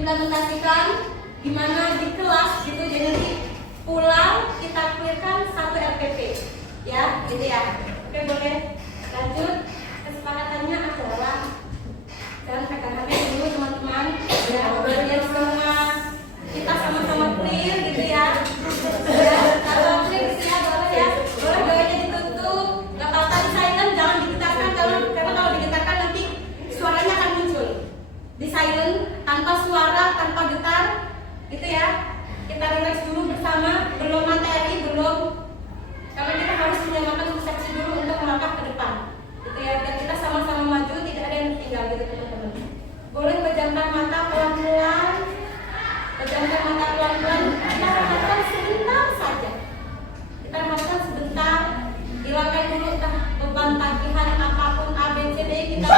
Implementasikan di mana di kelas gitu, jadi nanti pulang kita clearkan satu RPP ya, gitu ya. Oke, boleh lanjut. Kesepakatannya adalah dan pegang HP dulu teman-teman ya, biar semua kita sama-sama clear gitu ya. Kalau clear gitu ya, boleh ya, boleh doanya ditutup, nggak apa-apa di silent, jangan digetarkan karena kalau digetarkan nanti suaranya akan muncul. Di silent, tanpa suara, tanpa getar, gitu ya. Kita relax dulu bersama, belum materi, belum. Karena kita harus menyamakan persepsi dulu untuk melangkah ke depan, gitu ya. Dan kita sama-sama maju, tidak ada yang tertinggal, gitu teman-teman. Boleh pejamkan mata pelan-pelan, pejamkan mata pelan-pelan. Kita rehatkan sebentar saja. Kita rehatkan sebentar, hilangkan dulu entah beban tagihan apapun A, B, C, D. Kita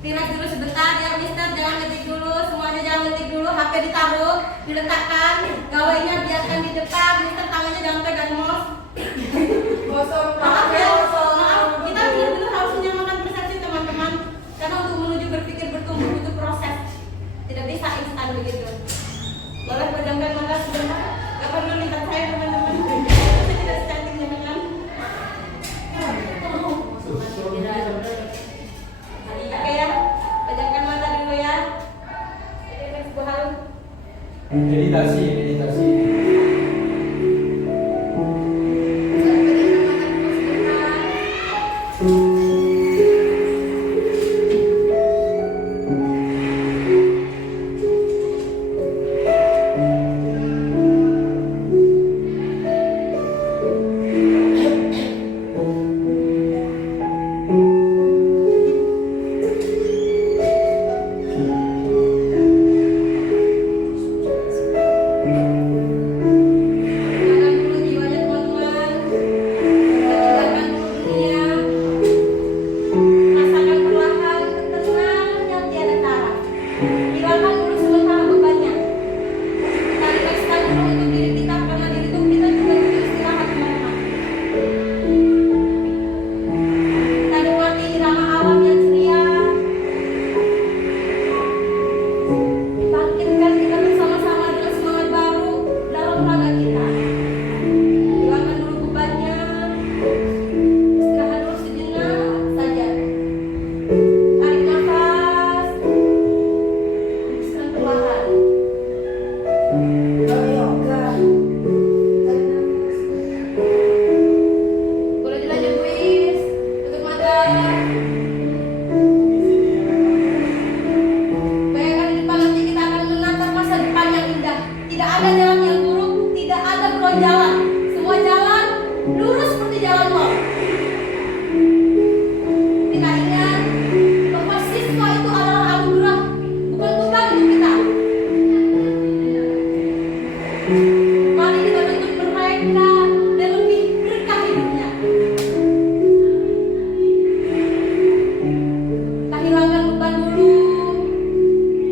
relax dulu sebentar ya mister, jangan ngetik dulu, semuanya jangan ngetik dulu, HP ditaruh, diletakkan, gawainya biarkan di depan, mister tangannya jangan pegang mouse. Maaf ya, maaf, kita benar-benar harus menyamakan persepsi teman-teman, karena untuk menuju berpikir bertumbuh itu proses, tidak bisa instan begitu. Boleh pejamkan mata sebentar, gak perlu lihat saya teman-teman, saya tidak secantik jangan. Oke ya, pejamkan mata dulu ya. Jadi next buhal. Meditasi. semua jalan lurus seperti jalan tol. Kita ingat bahwa siswa itu adalah anugerah, bukan beban untuk kita. Mari kita tuntut mereka dan lebih berkah hidupnya. Kita hilangkan beban dulu,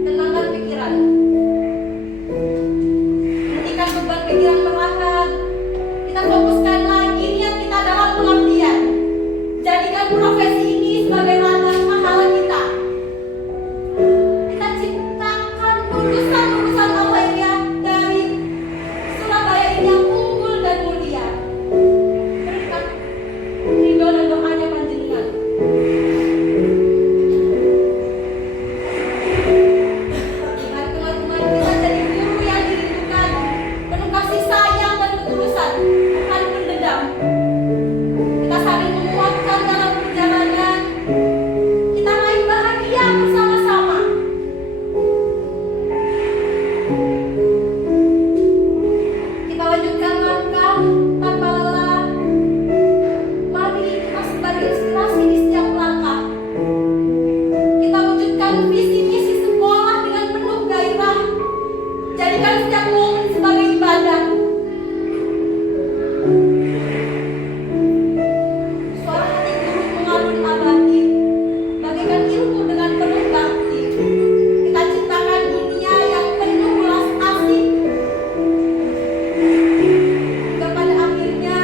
tenangkan pikiran. Hentikan beban pikiran perlahan. Kita fokuskan lagi niat kita dalam pengabdian. Jadikan profesi ini sebagai ladang pahala kita. Kita ciptakan lulusan-lulusan Aurelia dari Surabaya ini yang unggul dan mulia. Berkat ridho dan doanya panjenengan. Mari teman-teman kita jadi guru yang dirindukan, penuh kasih sayang dan ketulusan, bukan pendendam. Kita saling menguatkan dalam perjalanan. Kita raih bahagia bersama-sama. Kita lanjutkan langkah tanpa lelah. Mari kita sebar inspirasi di setiap langkah. Kita wujudkan visi misi sekolah dengan penuh gairah. Jadikan setiap momen sebagai ibadah. Suara hati guru mengalun abadi, bagikan ilmu dengan penuh bakti. Kita ciptakan dunia yang penuh belas asih. Hingga pada akhirnya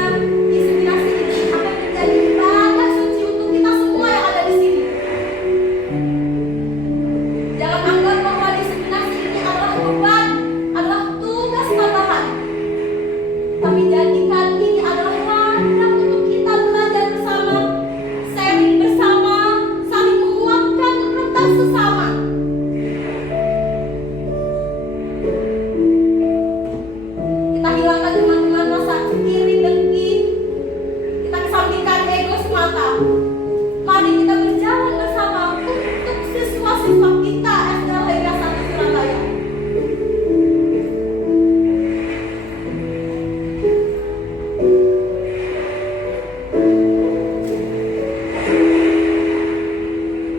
inspirasi ini akan menjadi ibadah suci untuk kita semua yang ada di sini. Jangan anggap bahwa diseminasi ini adalah beban, adalah tugas tambahan. Tapi jadikan ini adalah ladang untuk kita belajar bersama, sharing bersama, saling menguatkan antar sesama. Kita hilangkan teman-teman rasa iri dengki. Kita kesampingkan ego semata. Mari kita berjalan bersama untuk siswa-siswa kita SD Aurelia 1 Surabaya.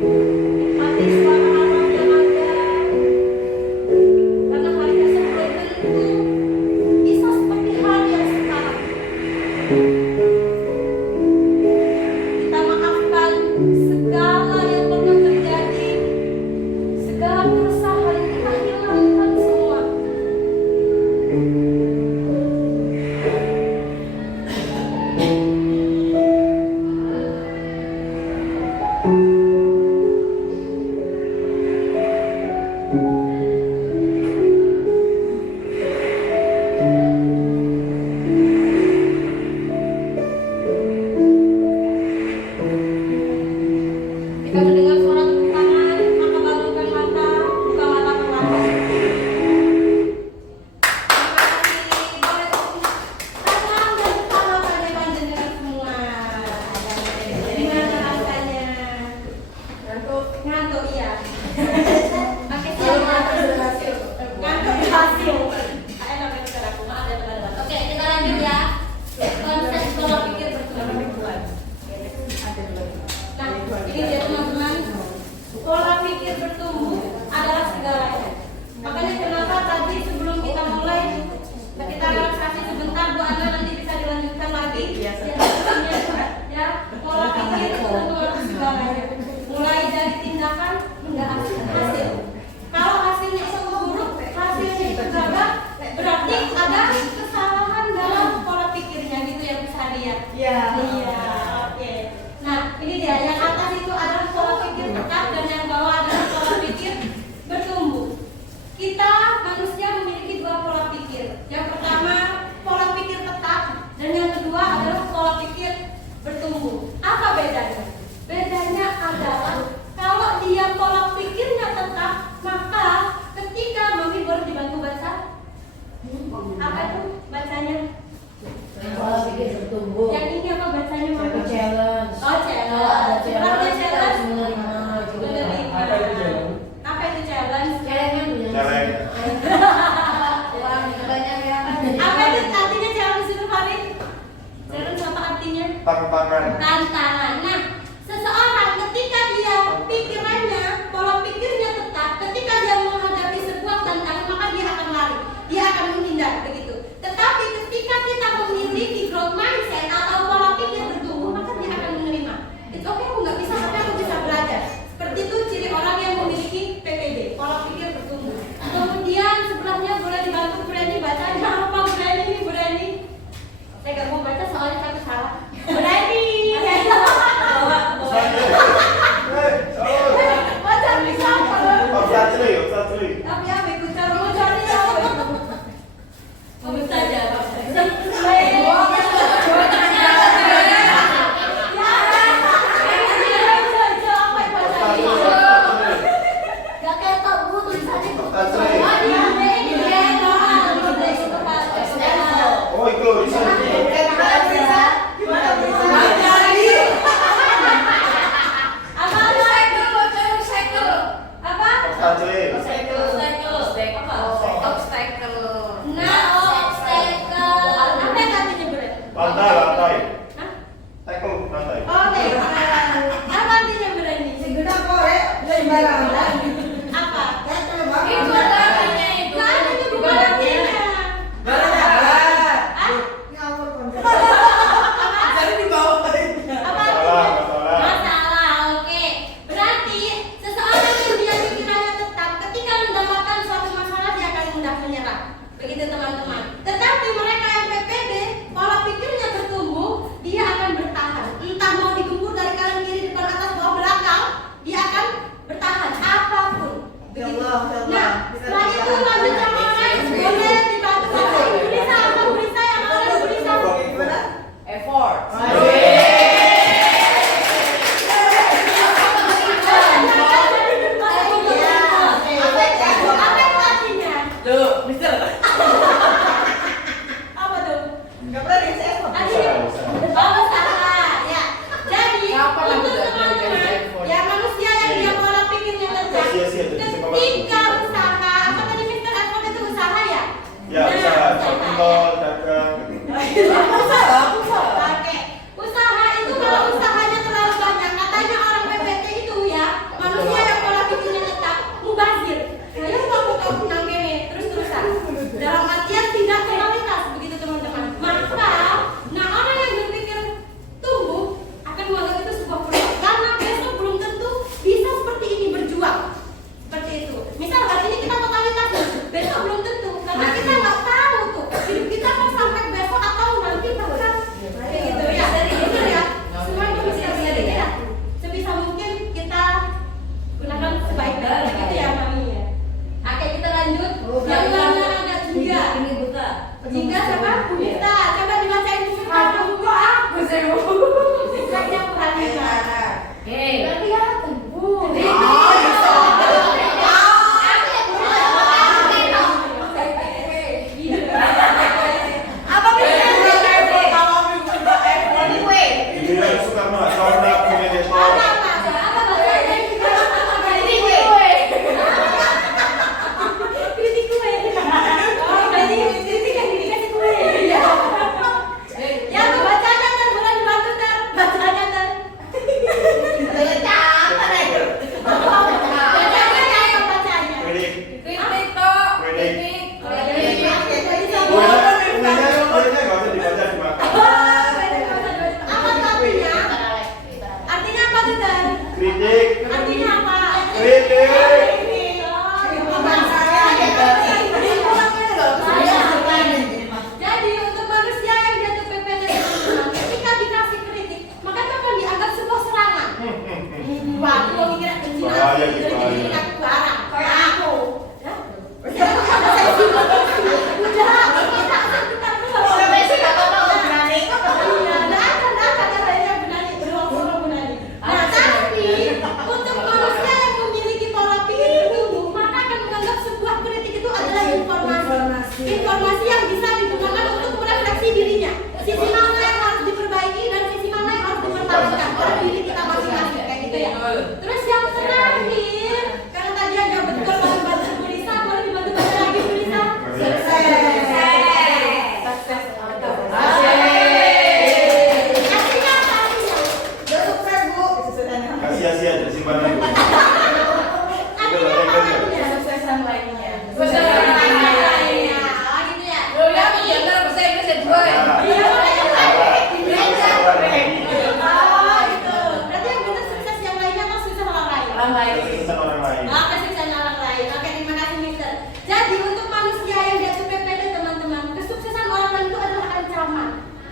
Nikmati suara alam yang ada, karena hari esok belum tentu bisa seperti hari yang sekarang. Kita maafkan segala yang pernah terjadi, segala keresahan kita hilangkan semua. Jika mendengar suara tepuk tangan, maka bangunkan mata, buka mata perlahan. Terima kasih. Boleh tepuk tangan dan kepala pada panjenengan semua. Gimana rasanya? Ngantuk, iya. Pakai ngantuk berhasil. Enak ya saudaraku, maaf ya teman-teman. Oke, kita lanjut ya. Konsep pola pikir bertumbuh. Nah, ini dia teman-teman, pola pikir bertumbuh adalah segalanya. Makanya kenapa tadi sebelum kita mulai, kita relaksasi sebentar, Bu Ana nanti bisa dilanjutkan lagi. Ya, pola pikir itu mempengaruhi segalanya. Mulai dari tindakan hingga hasil. Kalau hasilnya itu buruk, hasilnya itu gagal, berarti ada kesalahan dalam pola pikirnya gitu ya Bu Sadia. Iya. Oke. Nah, ini dia yang atas itu adalah pola pikir tetap dan yang bawah adalah pola pikir bertumbuh. Kita manusia memiliki dua pola pikir. Yang pertama pola pikir tetap dan yang kedua adalah pola pikir bertumbuh. Apa bedanya? Bedanya adalah kalau dia pola pikirnya tetap, maka ketika Mami boleh dibantu baca. Apa itu bacanya? Pola pikir bertumbuh. Yang ini apa bacanya Mami? Tapi challenge. Oh, challenge. Kalau ada Berarti challenge, challenge. menerima. Menerima. Apa itu challenge? Apa itu challenge? Challenge kan punya. Challenge. Wah, banyak ya. Apa itu artinya challenge Tantangan. Nah, seseorang ketika dia pikirannya, pola pikirnya tetap, ketika dia menghadapi sebuah tantangan, maka dia akan lari, dia akan menghindar, begitu. Tetapi ketika kita memiliki growth mindset atau pola pikir bertumbuh, maka dia akan menerima. Itu oke, aku nggak bisa, tapi aku bisa belajar. Seperti itu ciri orang yang memiliki PPD, pola pikir bertumbuh. Kemudian sebelahnya boleh dibantu Breni bacanya apa? Breni. Saya nggak mau baca soalnya takut salah. Breni. Baca bisa apa? Tapi apa ikut cara mau cari apa? Kamu saja. Oh, itu bisa. Lantai. Tackle lantai. Oke. Apa artinya berani? Apa? Itu artinya itu. Nah, itu bukan artinya. Masalah, oke. Berarti seseorang yang dia pikirannya tetap, ketika mendapatkan suatu masalah dia akan mudah menyerah. Begitu teman-teman. Tetapi mereka yang PPD, pola pikirnya bertumbuh, dia akan bertahan. Entah mau digempur dari kanan kiri depan atas bawah belakang, dia akan bertahan apapun. Begitu. Nah, setelah itu lanjut sama orang boleh dibantu sama Ibu Lisa atau Bu Lisa yang awalnya Bu Lisa. Effort. Apa itu artinya? Tuh, Mister. Apa tuh? Usaha. Oh, usaha, ya. Jadi, Kapan aku untuk udah teman-teman, belajar effort? ya manusia yang dia pola pikirnya tetap. Sia-sia jadi Ketika usaha, apa tadi Mister Effort itu usaha ya? Ya, usaha. Shopping mall, dagang. Oke. Usaha itu kalau usahanya terlalu banyak, katanya orang PPT itu ya, manusia yang pola pikirnya tetap mubazir. Saya mau nang kene terus-terusan. Dalam artian tidak totalitas, begitu teman-teman. Maka, nah orang yang berpikir tumbuh akan menganggap itu sebuah peluang karena besok belum tentu bisa seperti ini berjuang. Seperti itu. Misal hari ini kita totalitas, besok belum tentu karena kita nggak tahu tuh hidup kita mau sampai besok atau nanti bahkan kayak gitu ya. Benar ya. Semua itu bisa ya. Sebisa mungkin kita gunakan sebaik-baiknya gitu ya mami ya. Oke kita lanjut. Yang mana ada jingga? Ini buta. Jingga siapa? Kita coba dibacain buku buku aku sih. Kayaknya perhatian. Berarti ya bu. Ini yang suka menonton komediator.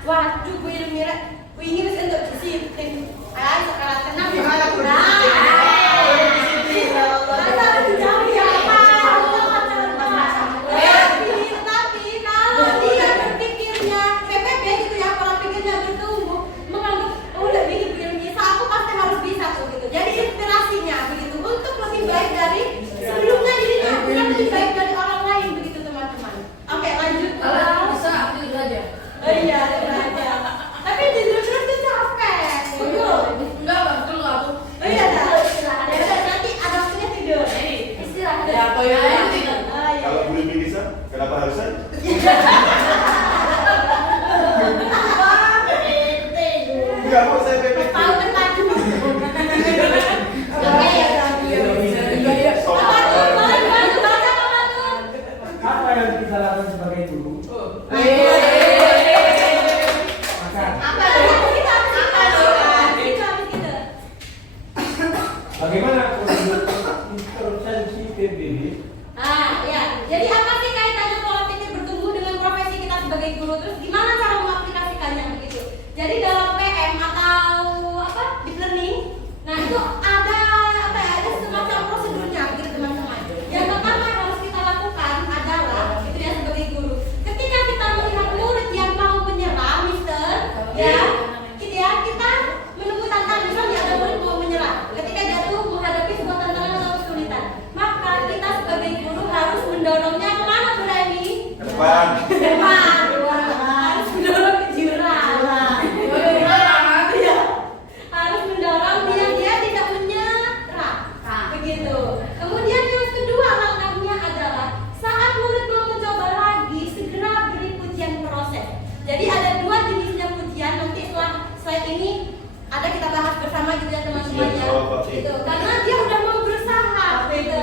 Waduh, Bu Ilmira, Bu ini harus untuk disiplin. Ayo sekarang tenang ya. Tapi kalau dia berpikirnya PPP gitu ya, pola pikirnya bertumbuh, menganggap oh udah bikin bisa, aku pasti harus bisa tuh gitu. Jadi inspirasinya begitu untuk lebih baik dari sebelumnya dirinya, bukan lebih baik dari orang lain begitu teman-teman. Oke lanjut. Kalau bisa tidur aja. Oh iya, tidur aja. Tapi tidur terus tuh capek. Betul. Enggak, betul aku. Oh iya dah. Nanti ada waktunya tidur. Istirahat. Ya, apa ya? Tidur. Oh iya. Kalau Bu Ilmi bisa, kenapa harus saya? Enggak mau saya PPT. Tahu kan lagi. Oke ya. Sok. Bantu baca Pak Matun. Apa yang kita lakukan sebagai guru? Maka Apa kita habis kita bagaimana prosedur intervensi PBB? ya. Jadi apa sih kaitannya pola pikir bertumbuh dengan profesi kita sebagai guru? Terus gimana cara mengaplikasikannya begitu? Jadi dalam PM atau apa deep learning, nah itu ada apa ya? Ada semacam prosedurnya begitu teman-teman. Yang pertama yang harus kita lakukan adalah itu ya sebagai guru. Ketika kita melihat murid yang mau menyerah, Mister, ya, gitu ya, kita menunggu tantangan misalnya ada murid mau menyerah. Ketika jatuh menghadapi sebuah tantangan atau kesulitan, maka kita sebagai guru harus mendorongnya kemana, Bu Reni? Ke depan. Depan. Harus mendorong ke jurang. Iya. Harus mendorong dia tidak menyerah. Begitu. Kemudian yang kedua langkahnya adalah saat murid mau mencoba lagi, segera beri pujian proses. Jadi ada dua jenisnya pujian, nanti setelah slide ini ada kita bahas bersama gitu ya teman-teman ya. Gitu. Karena dia udah mau berusaha gitu.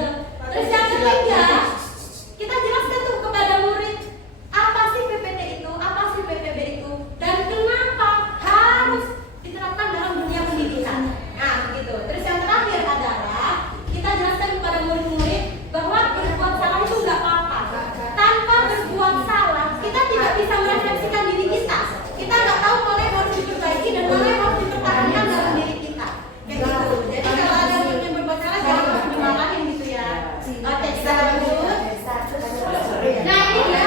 Terus yang ketiga, kita jelaskan tuh kepada murid apa sih PPT itu, apa sih PPB itu, dan kenapa harus diterapkan dalam dunia pendidikan. Nah, begitu. Terus yang terakhir adalah kita jelaskan kepada murid-murid bahwa berbuat salah itu nggak apa-apa. Tanpa berbuat salah, kita tidak bisa merefleksikan diri kita. Kita nggak tahu mana yang harus diperbaiki dan mana yang harus dipertahankan dalam diri kita. Kayak gitu. Jadi kalau ada murid yang berbuat salah, jangan langsung dimarahin gitu ya. Oke, kita lanjut. Nah ini ya,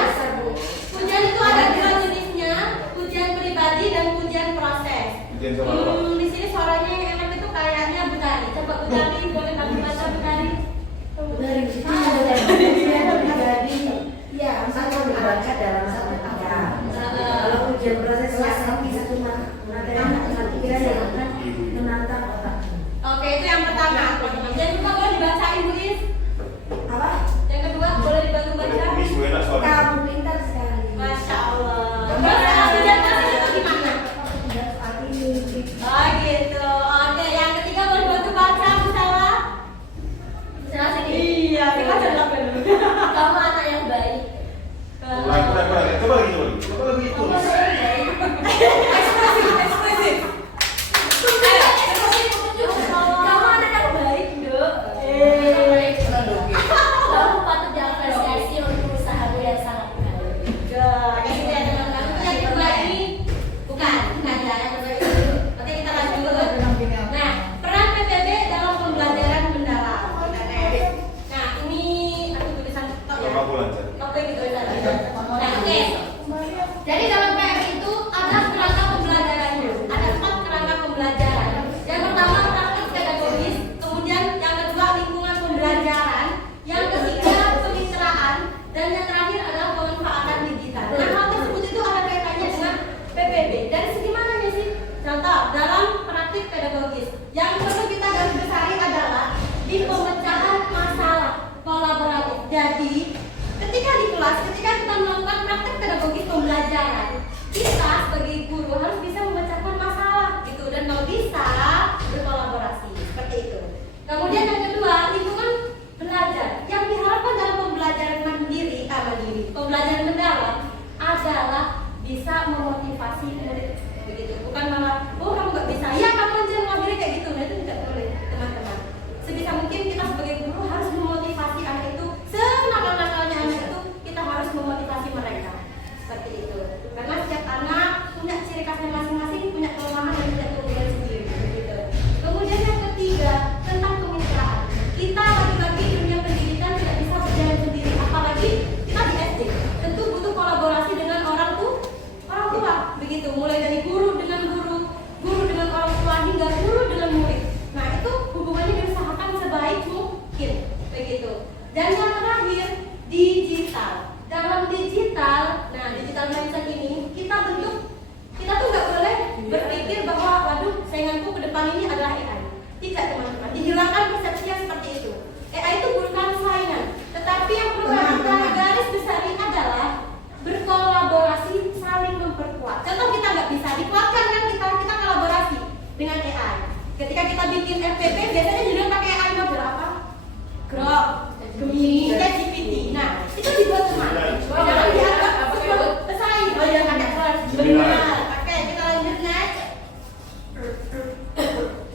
pujian itu ada dua jenisnya, pujian pribadi dan pujian proses. Pujian sama apa? Di sini suaranya yang enak itu kayaknya Butari. Coba Butari, boleh kamu baca Butari? Ya, satu dibaca dalam satu ayat. Kalau ujian prosesnya tapi satu materi dengan pikiran yang akan menantang otak. Oke, itu yang pertama. Yang kedua boleh dibacain Bu Is. Apa? Yang kedua boleh dibantu baca. Ini Bu enak soalnya. Kamu pintar sekali. Masya Allah. Terus pujian proses itu gimana? Oh gitu. Oke, yang ketiga boleh bantu baca Bu Salah. Salah sini. Iya, kita jelas dulu. Kamu anak yang baik. Kurang. Coba lagi. Coba lagi itu. Ekspresif. Kamu anak yang baik, Dok. Kamu patut diapresiasi untuk usahamu yang sangat baik. Kayak gitu ya teman-teman. Itu yang kedua ini bukan ya. Yang kedua itu. Oke, kita lanjut. Nah, peran PPB dalam pembelajaran mendalam. Nah, ini aku tulisan top ya. Coba bulan saja. Oke gitu ya. Nah, oke. Jadi dalam PM itu ada kerangka pembelajarannya. Ada 4 kerangka pembelajaran. Yang pertama praktik pedagogis, kemudian yang kedua lingkungan pembelajaran, yang ketiga kemitraan, dan yang terakhir adalah pemanfaatan digital. Nah, hal tersebut itu ada kaitannya dengan PPB. Dari segi mananya sih? Contoh dalam praktik pedagogis, yang perlu kita garis besari adalah di pemecahan masalah kolaboratif. Jadi ketika di kelas, ketika kita melakukan praktek pedagogis pembelajaran, kita sebagai guru harus bisa memecahkan masalah gitu, dan kalau bisa berkolaborasi seperti itu. Kemudian yang kedua, lingkungan belajar. Yang diharapkan dalam pembelajaran mandiri, pembelajaran mendalam adalah bisa memotivasi murid begitu. Bukan malah, oh kamu nggak bisa, ya kamu aja ngomongnya kayak gitu. Nah itu tidak boleh teman-teman. Sebisa mungkin kita sebagai guru harus memotivasi anak itu, senakal-nakalnya anak itu kita harus memotivasi mereka seperti itu. Karena setiap anak punya digital, nah digital mindset ini kita bentuk, kita tuh nggak boleh berpikir bahwa waduh sainganku ke depan ini adalah AI. Tidak teman-teman, dihilangkan persepsi yang seperti itu. AI itu bukan saingan, tetapi yang perlu kita garis besari adalah berkolaborasi, saling memperkuat. Contoh kita nggak bisa dikuatkan kan kita kolaborasi dengan AI. Ketika kita bikin FPP biasanya juga pakai AI model apa? Grok, Gemini, ChatGPT. Nah, itu dibuat teman. Jangan dianggap pesaing. Oh ya, pakai benar. Pakai. Kita lanjut next.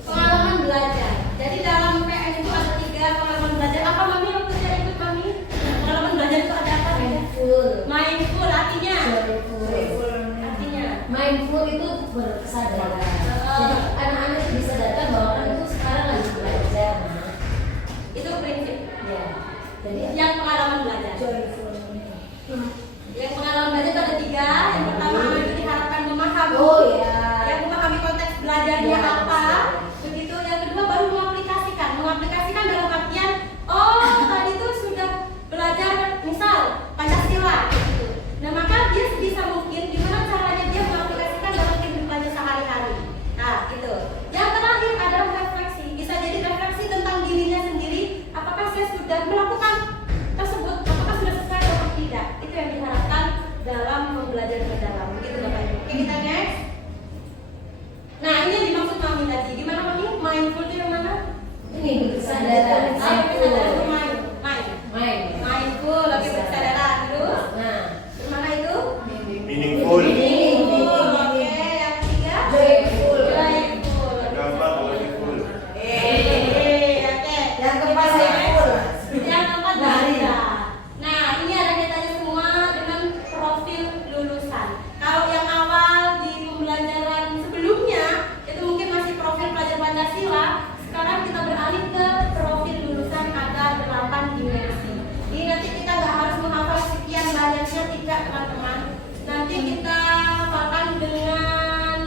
Pengalaman belajar. Jadi dalam PN itu ada 3 pengalaman belajar. Apa mami waktu saya ikut mami? Pengalaman belajar itu ada apa? Mindful artinya. Artinya. Mindful itu berkesadaran. Jadi anak-anak itu disadarkan bahwa kan itu sekarang lagi belajar. Itu prinsip. Ya. Jadi Yang pengalaman belajar. joyful. Yang pengalaman belajar itu ada 3. Yang pertama itu diharapkan memahami. Oh ya. Yang memahami konteks belajarnya Ya, apa. Begitu. Yang kedua baru mengaplikasikan. Mengaplikasikan dalam artian tadi tuh sudah belajar misal Pancasila gitu. Nah, maka dia sebisa mungkin gimana caranya dia mengaplikasikan dalam kehidupannya sehari-hari. Nah, gitu. Yang terakhir adalah refleksi. Bisa jadi refleksi tentang dirinya sendiri. Apakah saya sudah melakukan tersebut? Apakah sudah sesuai atau tidak? Itu yang diharapkan dalam belajar mendalam. Begitu Bapak Ibu. Oke, kita next. Nah, ini yang dimaksud Mami tadi. Gimana Mami? Mindful itu yang mana? Ini berkesadaran. Mindful, lagi berkesadaran. Terus? Nah, Mana itu? Meaningful. Oke, yang ketiga? joyful. Joyful. Gampang kalau meaningful. Oke. Yang keempat joyful. Yang keempat belajar. Nah, ini ada kaitannya semua dengan profil lulusan. Kalau yang awal di pembelajaran sebelumnya itu mungkin masih profil pelajar Pancasila, sekarang kita beralih ke profil lulusan ada 8 dimensi. Ini nanti kita nggak harus menghafal sekian banyaknya, tidak teman-teman. Nanti kita hafalkan dengan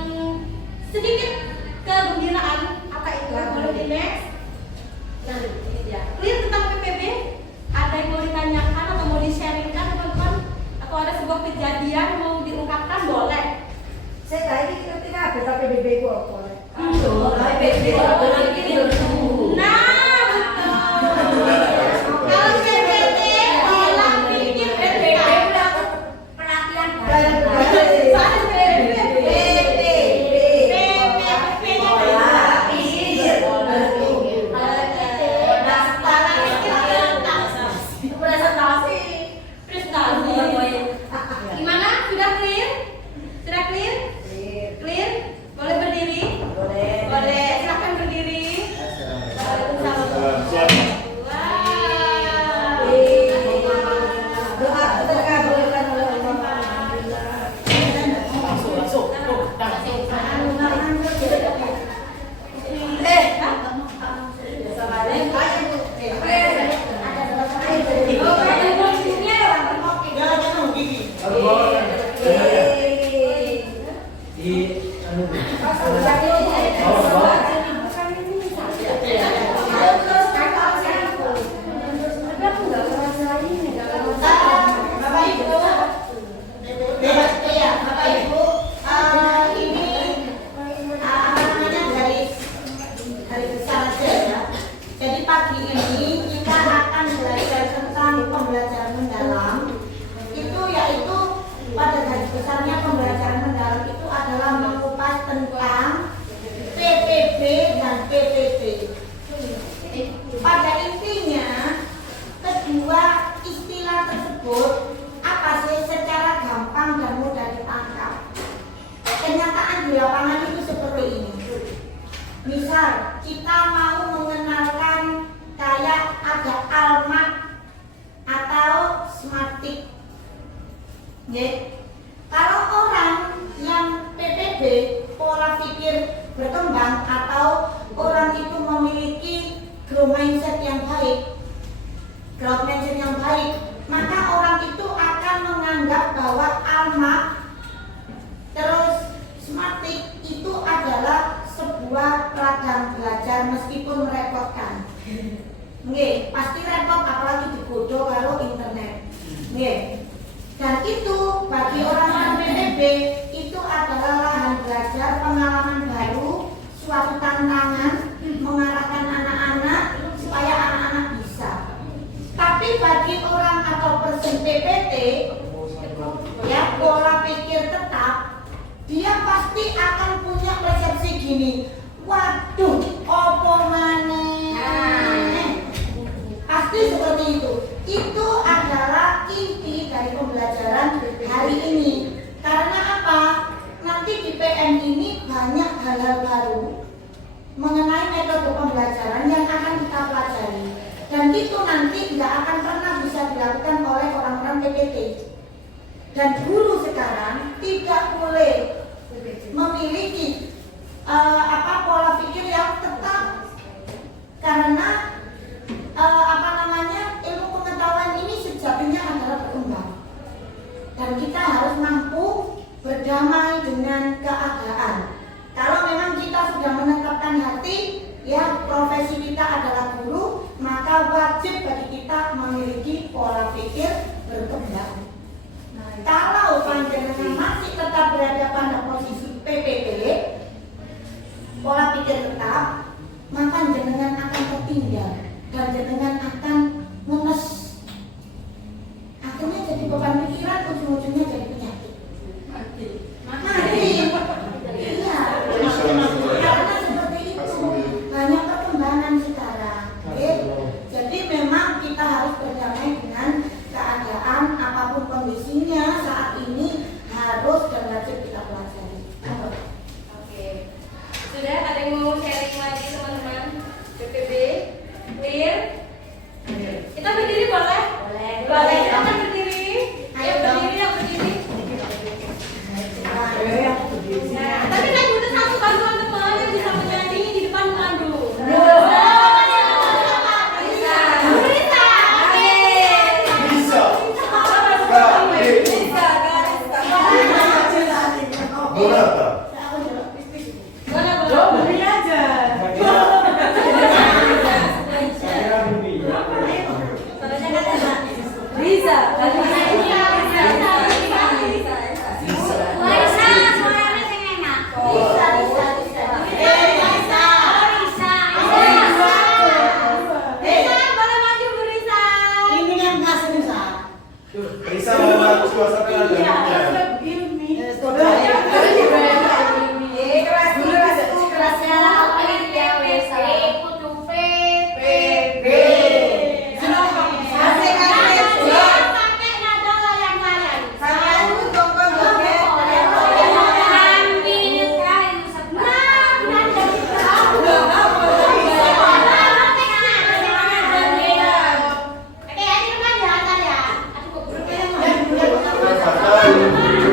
sedikit kegembiraan. Apa itu? Boleh di next. Nah, ini dia. Clear tentang PPB? Ada yang mau ditanyakan atau mau di-sharingkan teman-teman? Atau ada sebuah kejadian mau diungkapkan? Boleh. Saya tadi ketika ada KPBB ku apa? PPB Nah, betul. Kalau PPT olah pikir PPT. Gimana? Sudah clear? Sudah clear? Clear? Boleh berdiri? Boleh. Silakan berdiri. Waalaikumsalam. Doa terkabulkan oleh Allah. Jadi pagi ini kita akan belajar tentang pembelajaran mendalam. Itu yaitu pada garis besarnya pembelajaran mendalam itu adalah mengupas tentang PPB dan PPP. Pada intinya kedua istilah tersebut apa sih secara gampang dan mudah ditangkap. Kenyataan di lapangan itu seperti ini. Misal kita mau mengenalkan kayak ada Almat atau Smarttik. Kalau orang yang PPB pola pikir berkembang atau orang itu memiliki growth mindset yang baik, maka orang itu akan menganggap bahwa Almat terus Smarttik itu adalah sebuah ladang belajar meskipun merepotkan. Nggih, pasti repot apalagi digodho karo internet. Nggih. Dan itu bagi orang-orang PPB itu adalah lahan belajar, pengalaman baru, suatu tantangan mengarahkan anak-anak supaya anak-anak bisa. Tapi bagi orang atau person PPT, ya pola pikir tetap, dia pasti akan punya persepsi gini. Waduh, opo maneh. Pasti seperti itu. Itu adalah inti dari pembelajaran hari ini. Karena apa? Nanti di PM ini banyak hal-hal baru mengenai metode pembelajaran yang akan kita pelajari. Dan itu nanti tidak akan pernah bisa dilakukan oleh orang-orang PPT. Dan guru sekarang tidak boleh memiliki pola pikir yang tetap, karena ilmu pengetahuan ini sejatinya adalah berkembang dan kita harus mampu berdamai dengan keadaan. Kalau memang kita sudah menetapkan hati, ya profesi kita adalah guru, maka wajib bagi kita memiliki pola pikir berkembang. Kalau panjenengan masih tetap berada pada posisi PPT, pola pikir tetap, maka jenengan akan tertinggal dan jenengan akan menes. Akhirnya jadi beban pikiran, ujung-ujungnya jadi penyakit. Mati. Iya. Karena seperti itu banyak perkembangan sekarang. Jadi memang kita harus berdamai dengan keadaan apapun kondisinya saat ini, harus dan wajib kita pelajari. Oke. Sudah ada yang mau sharing lagi teman-teman? PPB clear? Kita berdiri boleh? Boleh. Kita akan berdiri. Ayo berdiri, yang berdiri. Nah, tapi saya butuh satu bantuan teman yang bisa menyanyi di depan pandu. Bonata. Risa mau suasana Thank you.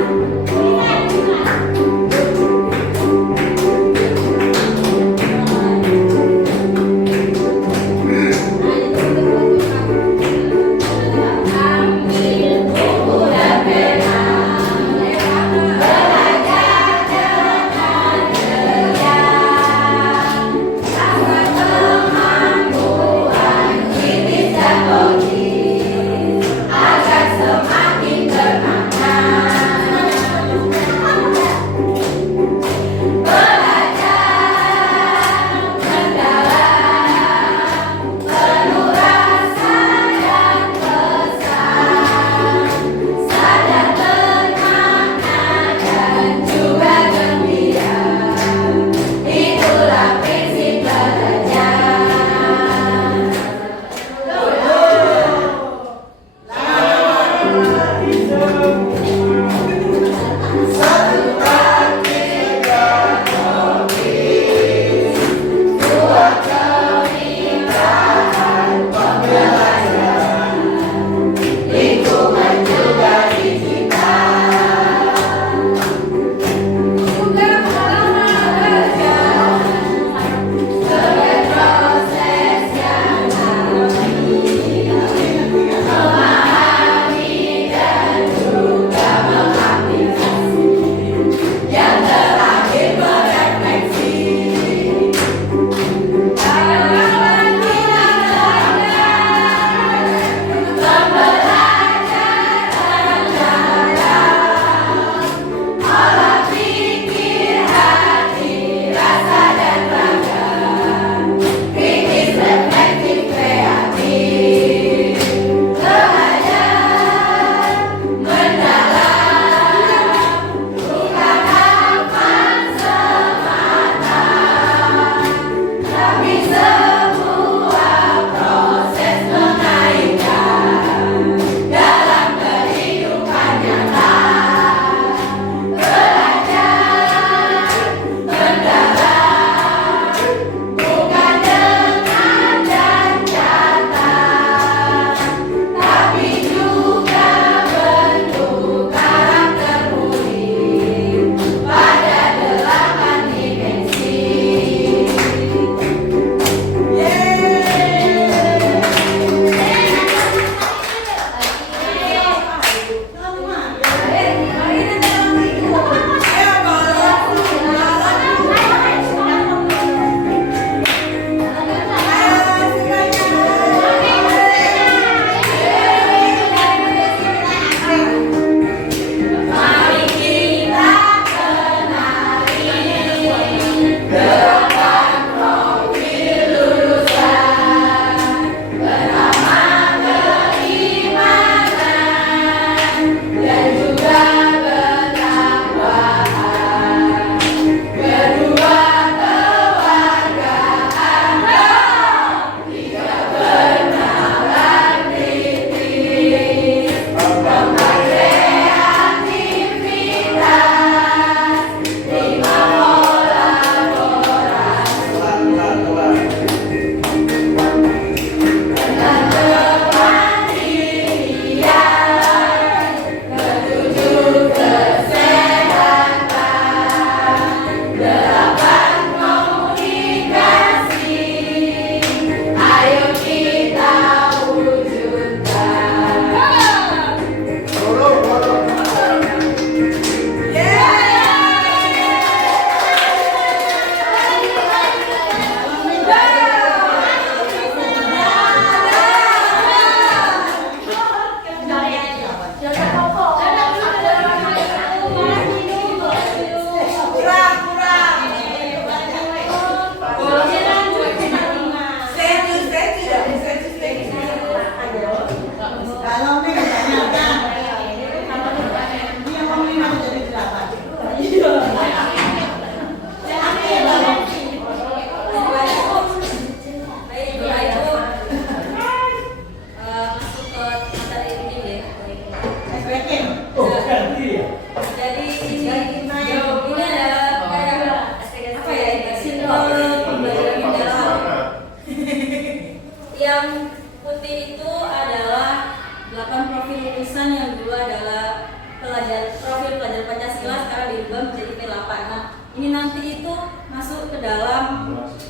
profil pelajar Pancasila sekarang diubah menjadi P8. Nah, ini nanti itu masuk ke dalam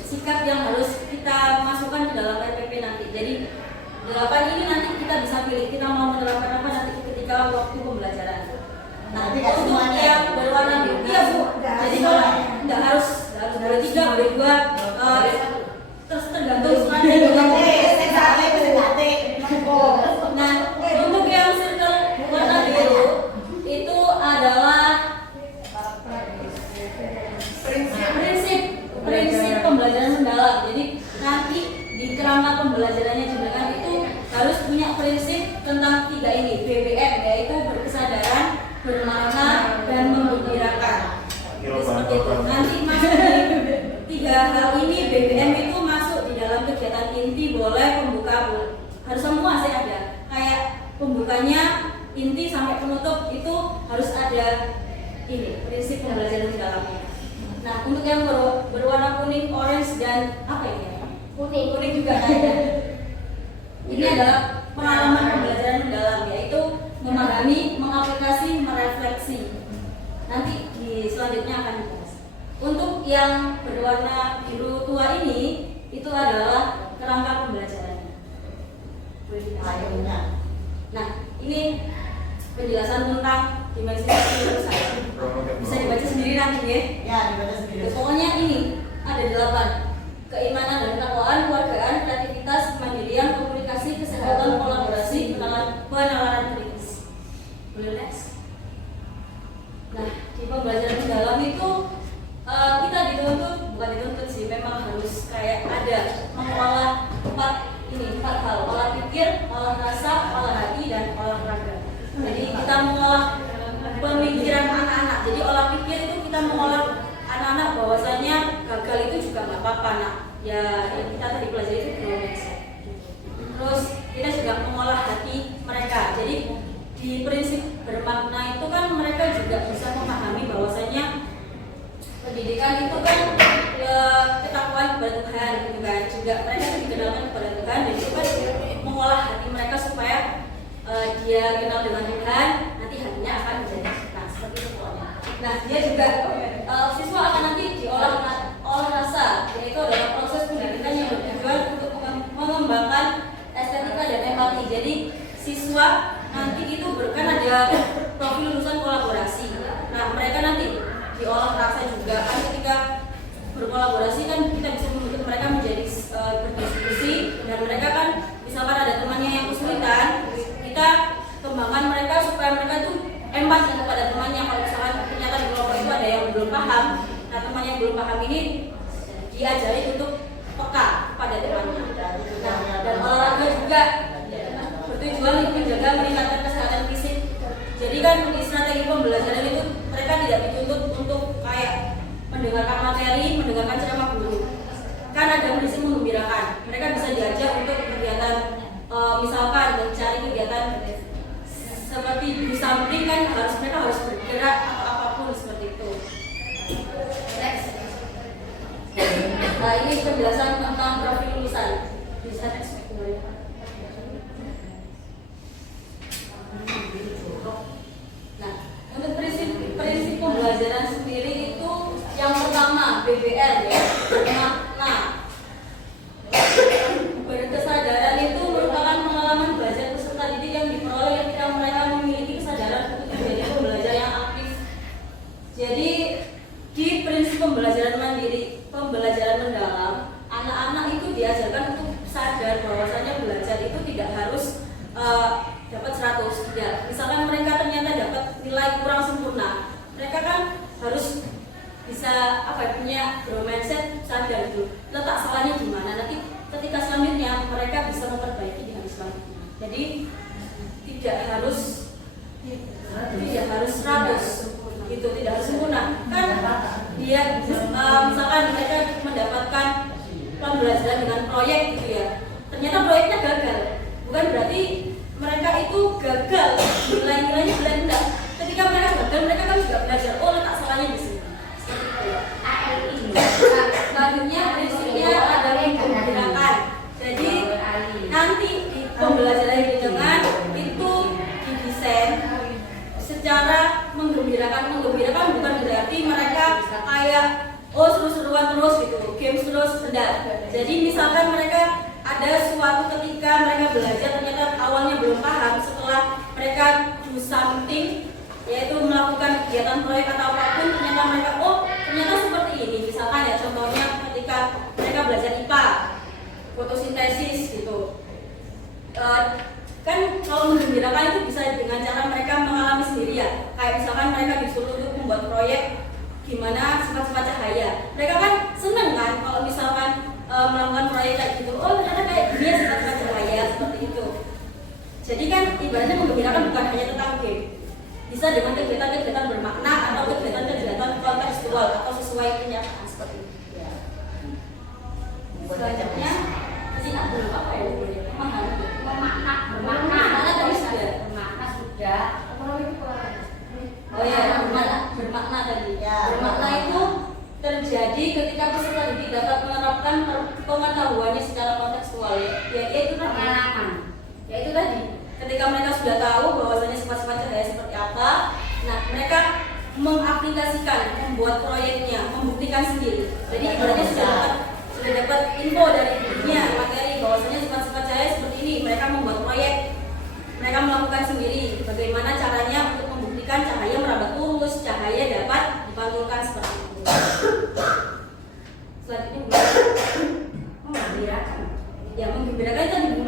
sikap yang harus kita masukkan ke dalam RPP nanti. Jadi 8 ini nanti kita bisa pilih kita mau menerapkan apa nanti ketika waktu pembelajaran. Nah, Tapi nggak untuk semuanya. yang berwarna biru, iya Bu. Jadi kalau nggak harus boleh 3, boleh 2, terus tergantung strategi. Nah, untuk yang circle warna biru itu adalah prinsip pembelajaran mendalam. Jadi nanti di kerangka pembelajarannya juga kan itu harus punya prinsip tentang 3 ini, BBM, yaitu berkesadaran, bermakna, dan menggembirakan. Jadi seperti itu. Nanti masuk di 3 hal ini, BBM itu masuk di dalam kegiatan inti, boleh, pembuka, harus semua sih ada. Kayak pembukanya, inti sampai penutup itu harus ada ini prinsip pembelajaran di dalamnya. Nah, untuk yang berwarna kuning, orange, dan apa ini? Kuning juga ada. Ini adalah pengalaman pembelajaran mendalam, yaitu memahami, mengaplikasi, merefleksi. Nanti di selanjutnya akan dibahas. Untuk yang berwarna biru tua ini, itu adalah kerangka pembelajarannya. Nah, ini penjelasan tentang dimensi jurusan. Bisa dibaca sendiri nanti ya. Ya, dibaca sendiri. Pokoknya ini ada 8. Keimanan dan ketakwaan, keluargaan, kreativitas, kemandirian, komunikasi, kesehatan, kolaborasi, penalaran kritis. Boleh next. Nah, di pembelajaran mendalam itu kita bukan dituntut sih, memang harus kayak ada mengolah 4 hal: olah pikir, olah rasa, olah hati, dan olah raga. Jadi kita mengolah pemikiran anak-anak. Jadi olah pikir itu kita mengolah anak-anak bahwasanya gagal itu juga nggak apa-apa, nak. Ya, yang kita tadi pelajari itu growth mindset. Terus kita juga mengolah hati mereka. Jadi di prinsip bermakna itu kan mereka juga bisa memahami bahwasanya pendidikan itu kan ketakwaan kepada Tuhan gitu kan. Juga mereka itu dikenalkan kepada Tuhan, dan itu kan mengolah hati mereka supaya dia kenal dengan Tuhan, nanti hatinya akan menjadi seperti itu pokoknya. Nah, dia juga siswa akan nanti diolah rasa, yaitu adalah proses pendidikan yang bertujuan untuk mengembangkan estetika dan empati. Jadi siswa nanti itu kan ada profil lulusan kolaborasi. Nah, mereka nanti diolah rasa juga kan. Ketika berkolaborasi kan kita bisa membentuk mereka menjadi berdiskusi, dan mereka kan misalkan ada temannya yang kesulitan, kita kembangkan mereka supaya mereka tuh empati kepada temannya. Kalau misalkan ternyata di kelompok itu ada yang belum paham, nah teman yang belum paham ini diajari untuk peka pada temannya. Nah, dan olahraga juga bertujuan untuk menjaga meningkatkan kesehatan fisik. Jadi kan di strategi pembelajaran itu mereka tidak dituntut untuk kayak mendengarkan materi, mendengarkan ceramah guru. Kan ada prinsip menggembirakan. Mereka bisa diajak untuk kegiatan misalkan mencari kegiatan seperti do something kan, mereka harus bergerak atau apapun seperti itu. Next. Nah, ini penjelasan tentang profil lulusan. Bisa next. Nah, untuk prinsip pembelajaran sendiri itu yang pertama BBR ya, makna. Berkesadaran itu merupakan pengalaman belajar peserta didik yang diperoleh ketika mereka memiliki kesadaran untuk menjadi pembelajar yang aktif. Jadi di prinsip pembelajaran mandiri, pembelajaran mendalam, anak-anak itu diajarkan untuk sadar bahwasanya belajar itu tidak harus dapat 100. Ya, misalkan mereka ternyata dapat nilai kurang sempurna, mereka kan harus bisa punya growth mindset, sadar itu letak salahnya di mana. Nanti ketika selanjutnya mereka bisa memperbaiki di hari selanjutnya. Jadi tidak harus 100 gitu, tidak harus sempurna. Kan dia misalkan mereka mendapatkan pembelajaran dengan proyek gitu ya, ternyata proyeknya gagal, bukan berarti mereka itu gagal nilainya jelek, enggak. Ketika mereka gagal, mereka kan juga belajar, oh letak salahnya di sini. Nah, selanjutnya prinsipnya adalah menggembirakan. Jadi nanti di pembelajaran dengan itu didesain secara menggembirakan bukan berarti mereka kayak seru-seruan terus gitu, games terus, enggak. Jadi misalkan mereka ada suatu ketika mereka belajar ternyata awalnya belum paham, setelah mereka do something, yaitu melakukan kegiatan proyek atau apapun, ternyata mereka ternyata seperti ini. Misalkan ya contohnya ketika mereka belajar IPA, fotosintesis gitu. Kan kalau menggembirakan itu bisa dengan cara mereka mengalami sendiri ya. Kayak misalkan mereka disuruh untuk membuat proyek gimana sifat-sifat cahaya. Mereka kan seneng kan kalau misalkan melakukan proyek kayak gitu. Ternyata kayak dia sifat-sifat cahaya seperti itu. Jadi kan ibaratnya menggembirakan bukan hanya tentang game. Bisa dengan kegiatan-kegiatan bermakna atau kegiatan-kegiatan kontekstual atau sesuai kenyataan seperti itu. Selanjutnya, masih nggak boleh apa ya? Bermakna sudah. Oh ya, bermakna tadi. Bermakna itu terjadi ketika peserta didik dapat menerapkan pengetahuannya secara kontekstual, yaitu tadi ketika mereka sudah tahu bahwasanya sifat-sifat cahaya seperti apa, nah mereka mengaplikasikan, membuat proyeknya, membuktikan sendiri. Jadi ibaratnya sudah dapat info dari dirinya, materi bahwasanya sifat-sifat cahaya seperti ini. Mereka membuat proyek, mereka melakukan sendiri bagaimana caranya untuk membuktikan cahaya merambat lurus, cahaya dapat dipantulkan seperti itu. Selanjutnya menggembirakan. Ya menggembirakan itu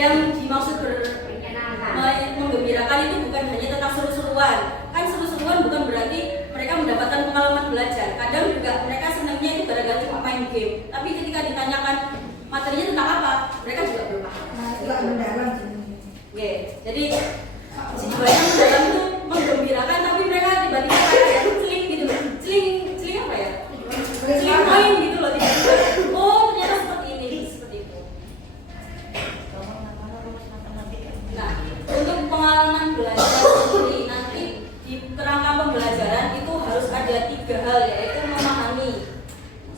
yang dimaksud menggembirakan itu bukan hanya tentang seru-seruan. Kan seru-seruan bukan berarti mereka mendapatkan pengalaman belajar. Kadang juga mereka senangnya itu gara-gara cuma main game. Tapi ketika ditanyakan materinya tentang apa, mereka juga belum paham. Jadi sebenarnya mendalam itu menggembirakan, tapi mereka tiba-tiba kayak celing gitu loh. Celing apa ya? Celing main gitu loh. Ternyata seperti ini, seperti itu. Nah, untuk pengalaman belajar sendiri nanti di kerangka pembelajaran itu harus ada 3 hal, yaitu memahami.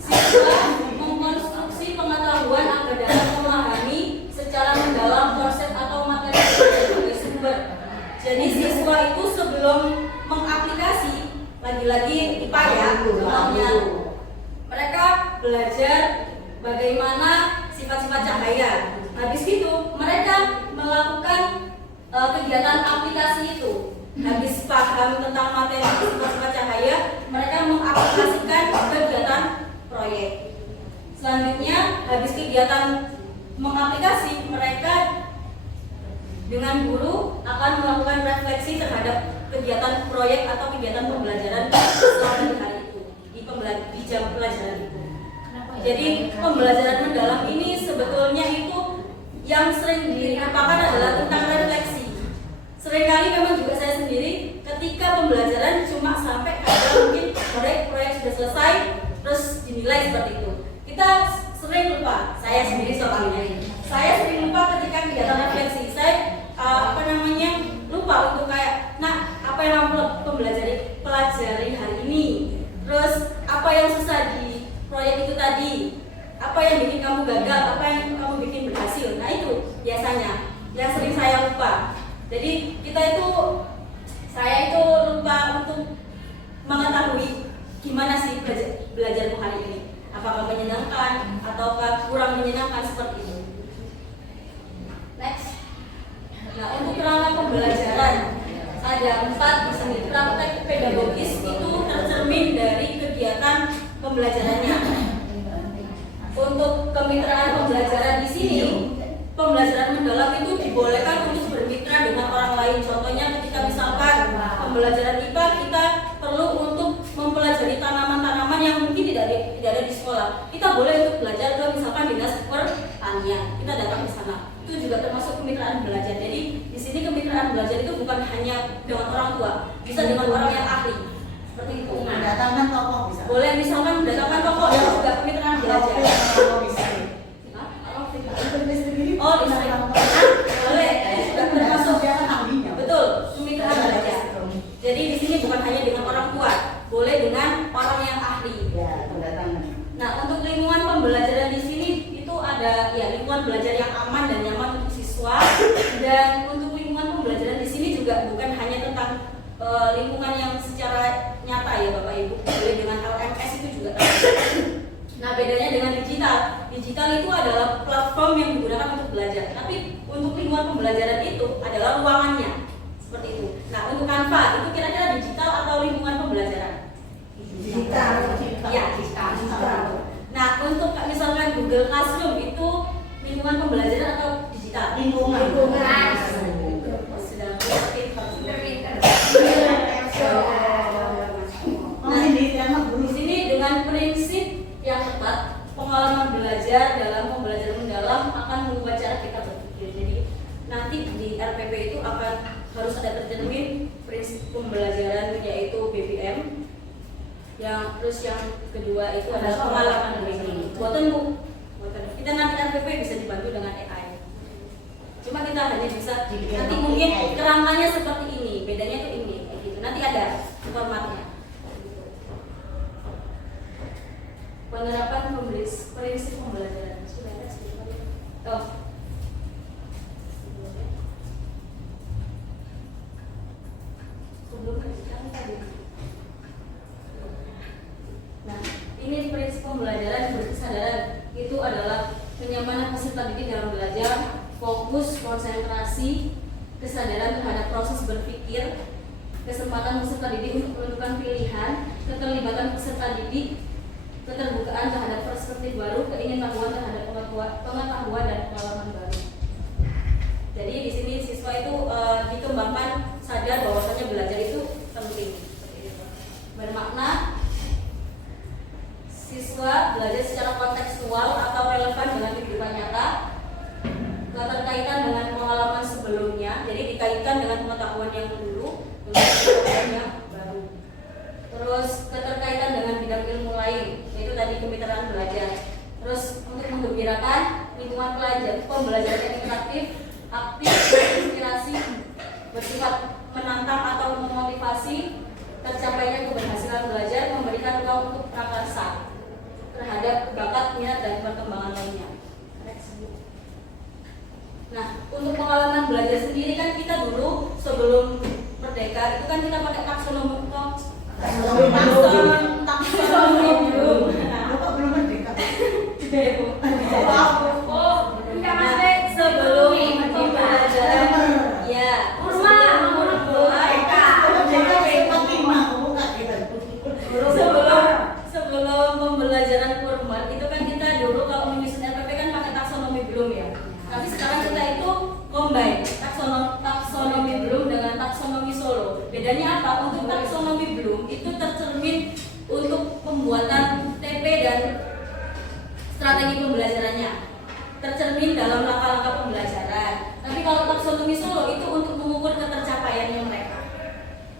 Siswa mengkonstruksi pengetahuan agar dapat memahami secara mendalam konsep atau materi sebagai sumber. Jadi siswa itu sebelum mengaplikasi, lagi-lagi IPA ya, contohnya mereka belajar bagaimana sifat-sifat cahaya. Habis itu mereka melakukan kegiatan aplikasi itu. Habis paham tentang materi sifat-sifat cahaya, mereka mengaplikasikan kegiatan proyek. Selanjutnya, habis kegiatan mengaplikasi, mereka dengan guru akan melakukan refleksi terhadap kegiatan proyek atau kegiatan pembelajaran selama di hari itu, di jam pelajaran itu. Jadi pembelajaran mendalam ini sebetulnya itu yang sering dilupakan adalah tentang refleksi. Seringkali memang juga saya sendiri ketika pembelajaran cuma sampai kadang mungkin proyek sudah selesai terus dinilai seperti itu. Kita sering lupa, saya sendiri soalnya. Saya sering lupa ketika kegiatan refleksi. Saya lupa untuk kayak, apa yang kamu pelajari hari ini, terus apa yang susah di proyek itu tadi, apa yang bikin kamu gagal, apa yang kamu bikin berhasil. Nah itu biasanya yang sering saya lupa. Jadi saya itu lupa untuk mengetahui gimana sih belajarmu hari ini, apakah menyenangkan ataukah kurang menyenangkan seperti itu. Next. Nah, untuk kerangka pembelajaran ada 4 di sini. Praktek pedagogis itu tercermin dari kegiatan pembelajarannya. Untuk kemitraan pembelajaran di sini, pembelajaran mendalam itu dibolehkan untuk bermitra dengan orang lain. Contohnya ketika misalkan pembelajaran IPA kita perlu untuk mempelajari tanaman-tanaman yang mungkin tidak ada di sekolah. Kita boleh untuk belajar ke misalkan dinas pertanian. Kita datang ke sana. Itu juga termasuk kemitraan belajar. Jadi di sini kemitraan belajar itu bukan hanya dengan orang tua, bisa dengan orang yang ahli. Seperti itu. Mendatangkan tokoh bisa. Boleh misalkan mendatangkan tokoh itu juga kemitraan belajar. Oh, bisa. Boleh. Sudah termasuk betul kemitraan belajar. Jadi di sini bukan hanya dengan orang tua, boleh dengan orang yang ahli. Nah, untuk lingkungan pembelajaran di sini itu ada lingkungan belajar yang aman dan nyaman untuk siswa, dan untuk lingkungan pembelajaran di sini juga juga bukan hanya tentang lingkungan yang secara nyata ya Bapak Ibu, boleh dengan LMS itu juga. Nah bedanya dengan digital, digital itu adalah platform yang digunakan untuk belajar, tapi untuk lingkungan pembelajaran itu adalah ruangannya, seperti itu. Nah untuk Canva itu kira-kira digital atau lingkungan pembelajaran? Digital. Ya digital. Nah untuk misalkan Google Classroom itu lingkungan pembelajaran atau digital? Lingkungan. Sudah mengerti. Oh, ini sama Di sini dengan prinsip yang tepat, pengalaman belajar dalam pembelajaran mendalam akan mengubah cara kita berpikir. Jadi nanti di RPP itu akan harus ada tercermin prinsip pembelajaran yaitu BBM. Yang kedua itu adalah pengalaman belajar. Buatan Bu. Kita nanti RPP bisa dibantu dengan AI. Cuma kita hanya bisa nanti mungkin kerangkanya seperti ini, bedanya itu ini, gitu. Nanti ada formatnya. Penerapan prinsip pembelajaran sudah ada sebelumnya. Oh. Sebelumnya tadi. Nah, ini prinsip pembelajaran berkesadaran itu adalah kenyamanan peserta didik dalam belajar, fokus, konsentrasi, kesadaran terhadap proses berpikir, kesempatan peserta didik untuk menentukan pilihan, keterlibatan peserta didik, keterbukaan terhadap perspektif baru, keingintahuan terhadap pengetahuan dan pengalaman baru. Jadi di sini siswa itu dikembangkan sadar bahwasanya belajar itu penting, bermakna siswa belajar secara kontekstual atau relevan dengan kehidupan nyata, keterkaitan dengan pengalaman sebelumnya, jadi dikaitkan dengan pengetahuan yang dulu dengan pengetahuan yang baru. Terus keterkaitan dengan bidang ilmu lain, yaitu tadi kemitraan belajar. Terus untuk menggembirakan lingkungan pembelajaran yang interaktif, aktif, inspirasi, bersifat menantang atau memotivasi, tercapainya keberhasilan belajar, memberikan ruang untuk prakarsa terhadap bakat, minat, dan perkembangan lainnya. Nah, untuk pengalaman belajar sendiri kan kita dulu sebelum merdeka itu kan kita pakai taksonomi belum. Bapak belum merdeka. Sebelum pembelajaran ya sebelum pembelajaran formal itu kan kita dulu kalau menyusun RPP kan pakai taksonomi belum ya. Tapi sekarang kita itu combine taksonomi belum dengan taksonomi Solo. Bedanya apa? Untuk taksonomi belum itu tercermin untuk pembuatan TP dan strategi pembelajarannya, tercermin dalam langkah-langkah pembelajaran. Tapi kalau taksonomi Solo itu untuk mengukur ketercapaiannya mereka.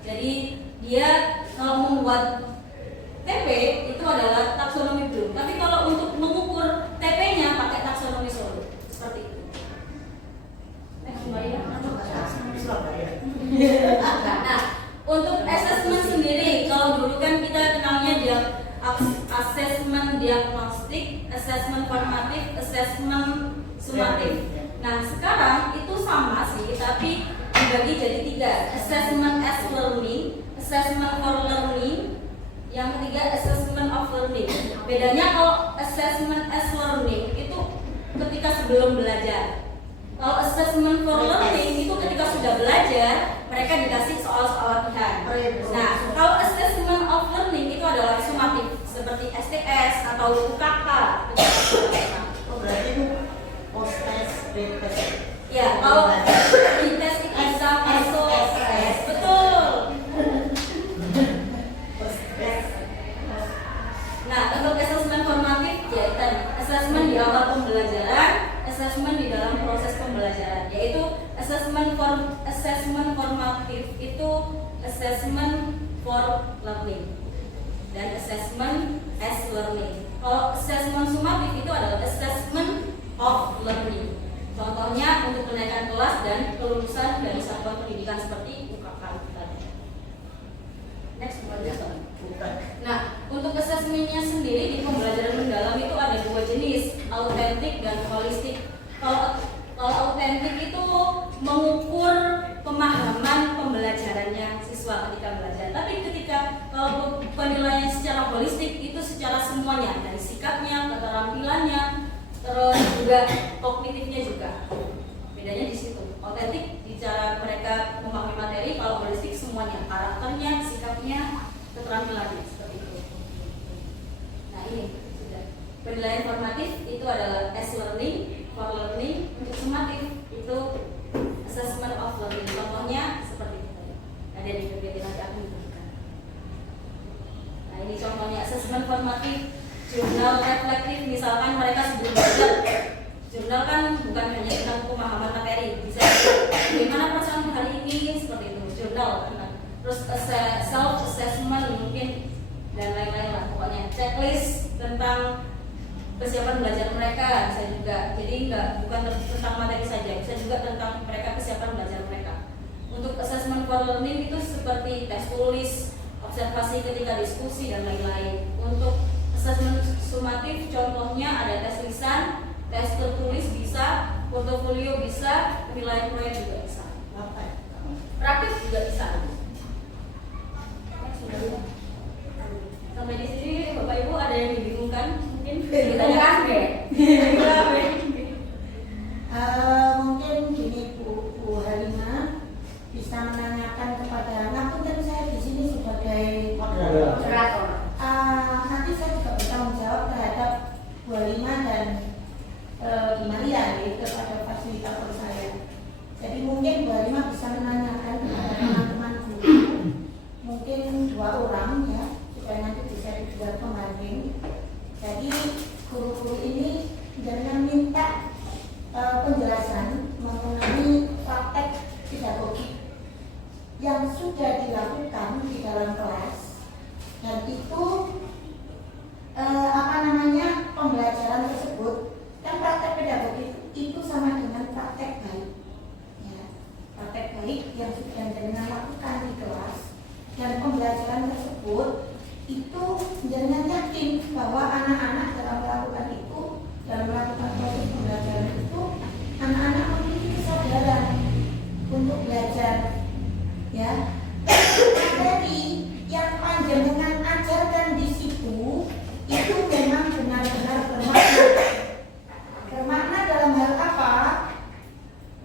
Jadi dia kalau membuat TP itu adalah taksonomi belum. Tapi kalau untuk mengukur TP-nya pakai taksonomi Solo. Seperti itu. Next Nah, untuk assessment sendiri, kalau dulu kan kita kenalnya dia assessment diagnostik, assessment formatif, assessment sumatif. Nah, sekarang itu sama sih, tapi dibagi jadi 3. Assessment as learning, assessment for learning, yang ketiga assessment of learning. Bedanya kalau assessment as learning itu ketika sebelum belajar. Kalau assessment for learning itu ketika sudah belajar, mereka dikasih soal-soal latihan. Nah, kalau assessment of learning itu adalah sumatif seperti STS atau UKK. Berarti itu post test, pre-test. Ya, kalau di tes exam SOS, betul. Nah, untuk assessment formatif ya tadi assessment di awal pembelajaran, assessment di dalam proses pembelajaran, yaitu assessment formatif itu assessment for learning dan assessment as learning. Kalau assessment sumatif itu adalah assessment of learning. Contohnya untuk kenaikan kelas dan kelulusan dari satuan pendidikan seperti UKK tadi. Next, nah, untuk assessmentnya sendiri di pembelajaran mendalam itu ada 2 jenis, autentik dan holistik. Kalau autentik itu mengukur pemahaman juga kognitifnya juga. Bedanya di situ. Otentik di cara mereka memahami materi, kalau holistik semuanya, karakternya, sikapnya, keterampilannya seperti itu. Nah ini sudah. Penilaian formatif itu adalah as learning, for learning. Untuk sumatif itu assessment of learning. Contohnya seperti itu tadi. Ada di PPT nanti akan diberikan. Nah ini contohnya assessment formatif, jurnal reflektif. Misalkan mereka sebelum belajar, jurnal kan bukan hanya tentang pemahaman materi, bisa bagaimana perasaan hari ini seperti itu, jurnal kan. Terus self assessment mungkin dan lain-lain lah, pokoknya checklist tentang kesiapan belajar mereka bisa juga. Jadi bukan tentang materi saja, bisa juga tentang mereka kesiapan belajar mereka. Untuk assessment for learning itu seperti tes tulis, observasi ketika diskusi dan lain-lain. Untuk assessment sumatif contohnya ada tes lisan, tes tertulis bisa, portofolio bisa, penilaian proyek juga bisa. Praktik juga bisa. Sampai di sini Bapak Ibu ada yang dibingungkan? Mungkin Bingungkan deh. Mungkin gini Bu Halimah bisa menanyakan kepada mungkin saya di sini sebagai moderator. Nanti saya juga bertanggung jawab terhadap Bu Halimah dan Bu Maria kepada fasilitator saya. Jadi mungkin Bu Halimah bisa menanyakan kepada teman-teman guru, mungkin 2 orang ya, supaya nanti bisa dibuat pembanding. Jadi guru-guru ini jangan minta penjelasan mengenai praktek pedagogik yang sudah dilakukan di dalam kelas, dan itu pembelajaran tersebut kan praktek pedagogik itu sama dengan praktek baik ya, praktek baik yang sudah jenengan lakukan di kelas, dan pembelajaran tersebut itu jenengan yakin bahwa anak-anak dalam melakukan itu, dalam melakukan proses pembelajaran itu, anak-anak memiliki kesadaran untuk belajar ya. Materi yang panjenengan ajarkan di situ itu memang benar-benar bermakna dalam hal apa?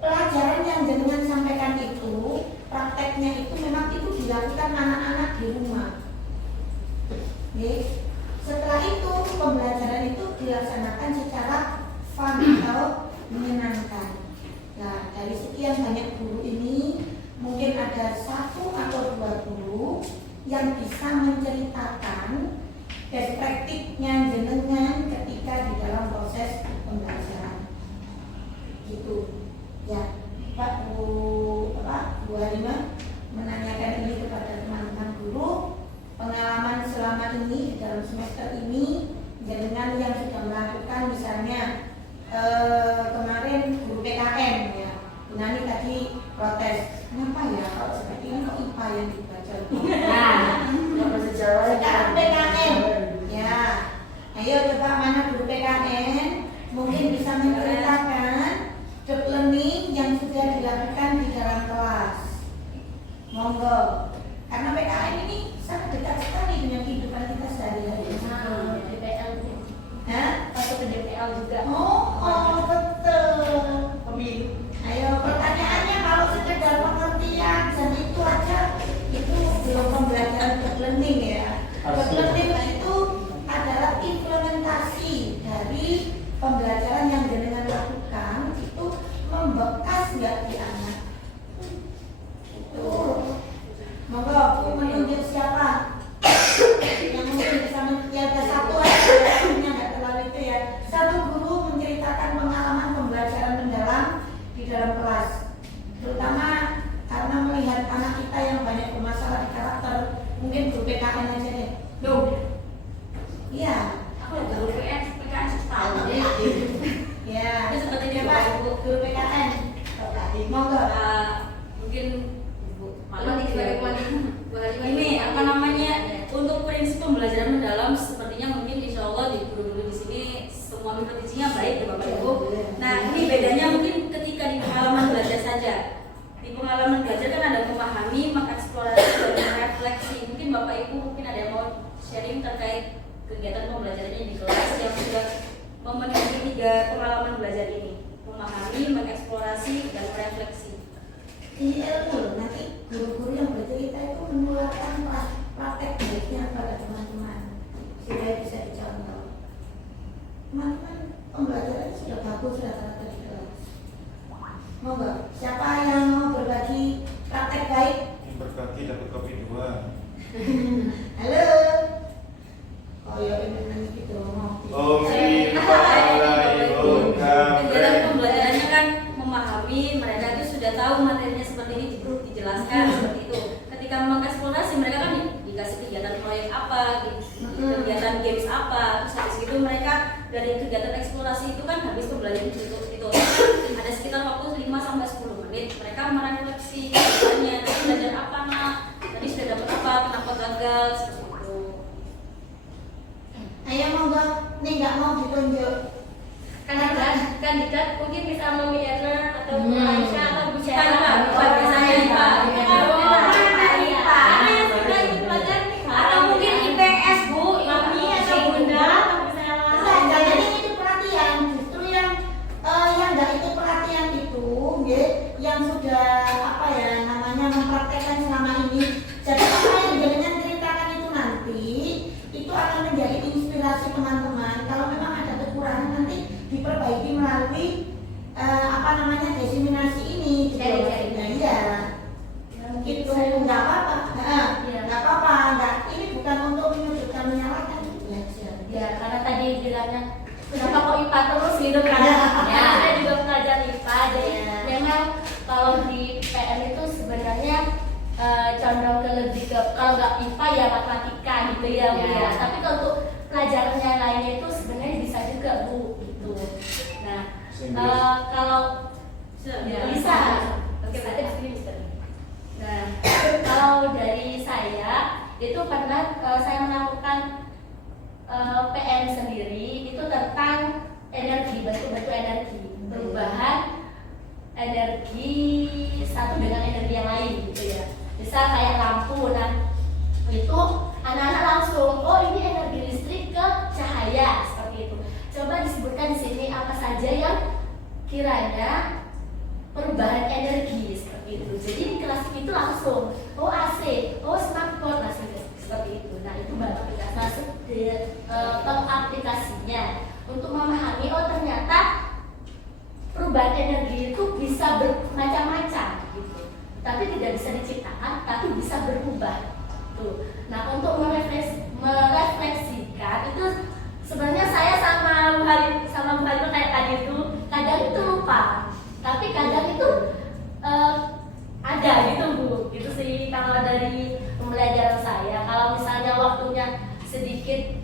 Pelajaran yang jenengan sampaikan itu, prakteknya itu memang itu dilakukan anak-anak di rumah. Oke. Setelah itu pembelajaran itu dilaksanakan secara fun atau menyenangkan. Nah, dari sekian banyak guru ini mungkin ada 1 atau 2 guru yang bisa menceritakan best praktiknya jenengan ketika di dalam proses pembelajaran. Gitu. Ya, Pak Bu Halimah menanyakan ini kepada teman-teman guru. Pengalaman selama ini dalam semester ini jenengan yang sudah melakukan misalnya kemarin guru PKN ya, Bu Nani tadi protes, kenapa ya kalau seperti ini kok IPA yang dibaca? Nah, sekarang PKN ya, ayo coba mana guru PKN mungkin bisa menceritakan job learning yang sudah dilakukan di dalam kelas. Monggo, karena PKN ini sangat dekat sekali dengan kehidupan kita sehari-hari. DPL Atau ke DPL juga. Oh, betul. pemilu. Ayo, pertanyaannya kalau sekedar pengertian dan itu aja, itu belum pembelajaran job learning ya. Job learning itu adalah implementasi dari pembelajaran yang jenengan lakukan, itu membekas nggak di anak. Itu. Monggo, menunjuk siapa? Yang mungkin bisa ada 1 aja, nggak terlalu itu ya. 1 guru menceritakan pengalaman pembelajaran mendalam di dalam kelas, terutama karena melihat anak kita yang banyak bermasalah di karakter. Mungkin guru PKN aja deh. Iya. Aku guru PKN setahun ya. Ya. Itu seperti itu, Pak, Bu. guru PKN. Monggo. Mungkin Malah sebagai ini apa namanya, untuk prinsip pembelajaran mendalam sepertinya mungkin insya Allah di guru-guru di sini semua mempredisinya baik ya Bapak Ibu. Nah ini bedanya mungkin ketika di pengalaman belajar saja. Di pengalaman belajar kan ada memahami, mengeksplorasi, dan refleksi. Mungkin Bapak Ibu mungkin ada yang mau sharing terkait kegiatan pembelajarannya di kelas yang sudah memenuhi 3 pengalaman belajar memahami, mengeksplorasi, dan merefleksi. Ini ilmu loh, nanti guru-guru yang bercerita itu menularkan praktek baiknya pada teman-teman supaya bisa dicontoh. Teman-teman pembelajaran sudah bagus, sudah ternyata di kelas. Mau nggak? Siapa yang mau berbagi praktek baik? Yang berbagi dapat kopi 2. Halo. Oh ya ini nanti gitu mau. Kegiatan pembelajarannya kan memahami, mereka itu sudah tahu materinya seperti ini, dijelaskan seperti itu. Ketika mengeksplorasi, mereka kan dikasih kegiatan proyek apa, kegiatan games apa, terus habis itu mereka dari kegiatan eksplorasi itu kan habis pembelajaran itu ada sekitar waktu 5-10 menit mereka merefleksi kegiatannya, tadi belajar apa nak, tadi sudah dapat apa, kenapa gagal, seperti itu. Ayo monggo, nih nggak mau ditunjuk. Kandidat mungkin bisa Mamiana atau Bu Aisyah atau Bu Syara. Bukan biasanya Pak. Karena yang sudah ikut belajar nih Kak. Atau mungkin IPS Bu, Mami atau Bunda atau Bu Syara. Jangan ini itu perhatian, justru yang nggak itu perhatian itu, yang sudah apa ya namanya mempraktekkan selama ini. Jadi apa yang dengan ceritakan itu nanti itu akan menjadi inspirasi teman-teman. Kalau memang ada kekurangan nanti diperbaiki melalui apa namanya diseminasi ini. Iya. Gitu nggak apa-apa. Nggak apa-apa. Nggak. Ini bukan untuk menyudutkan menyalahkan belajar. Ya, karena tadi bilangnya kenapa kok IPA terus gitu kan? Ya, saya juga belajar IPA, jadi memang kalau di PM itu sebenarnya condong ke lebih ke kalau nggak IPA ya matematika gitu ya, Bu ya. Tapi kalau untuk pelajaran yang lainnya itu sebenarnya bisa juga Bu gitu. Nah, kalau bisa, oke berarti di sini bisa. Nah, kalau dari saya itu pernah saya melakukan PM sendiri itu tentang energi, bentuk-bentuk energi, perubahan energi satu dengan energi yang lain gitu ya. Misal kayak lampu, nah itu anak-anak langsung, oh ini energi listrik ke cahaya seperti itu. Coba disebutkan di sini apa saja yang kiranya perubahan energi seperti itu. Jadi di kelas itu langsung, oh AC, oh smartphone, nah seperti itu. Nah itu baru kita masuk di pengaplikasinya untuk memahami, oh ternyata perubahan energi itu bisa bermacam-macam gitu. Tapi tidak bisa diciptakan, tapi bisa berubah. Tuh. Nah untuk merefleksikan itu sebenarnya saya sama Bu Halimah kayak tadi itu kadang itu lupa, tapi kadang itu ada gitu Bu. Gitu sih kalau dari pembelajaran saya. Kalau misalnya waktunya sedikit